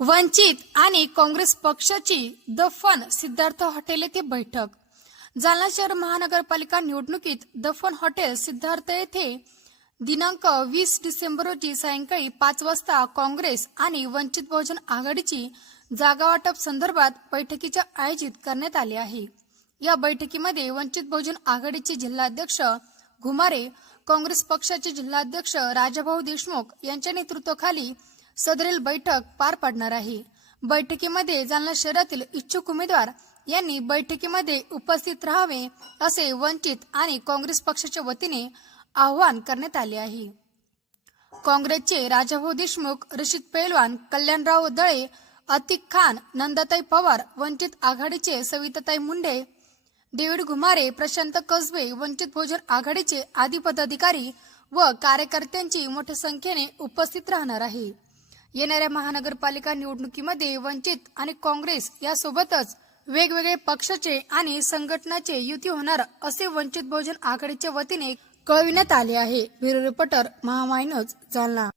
वंचित आणि काँग्रेस पक्षाची the fun Siddharth hotel येथे बैठक। जालना शहर महानगरपालिका निवडणुकीत द फन हॉटेल सिद्धार्थ येथे दिनांक 20 डिसेंबर रोजी सायंकाळी 5 वाजता काँग्रेस आणि वंचित बहुजन आघाडीची जागा वाटप संदर्भात बैठकीचे आयोजित करण्यात आले आहे। या बैठकीमध्ये वंचित बहुजन आघाडीचे जिल्हाध्यक्ष घुमारे, काँग्रेस पक्षाचे जिल्हाध्यक्ष राजाभाऊ देशमुख यांच्या नेतृत्वाखाली सदरील बैठक पार पडणार आहे। बैठकीमध्ये जालना शहरातील इच्छुक उमेदवार यांनी बैठकीमध्ये उपस्थित राहावे असे वंचित आणि काँग्रेस पक्षाच्या वतीने आवाहन करण्यात आले आहे। काँग्रेसचे राजाभाऊ देशमुख, रशीद पैलवान, कल्याणराव दळे, अतिक खान, नंदाताई पवार, वंचित आघाडीचे सविताताई मुंडे, डेव्हिड घुमारे, प्रशांत कसबे, वंचित बहुजन आघाडीचे आदी पदाधिकारी व कार्यकर्त्यांची मोठ्या संख्येने उपस्थित राहणार आहे। येणाऱ्या महानगरपालिका निवडणुकीमध्ये वंचित आणि काँग्रेस यासोबतच वेगवेगळे पक्षाचे आणि संघटनाचे युती होणार असे वंचित बहुजन आघाडीच्या वतीने कळविण्यात आले आहे। Bureau reporter, Mahamay news, Jalna.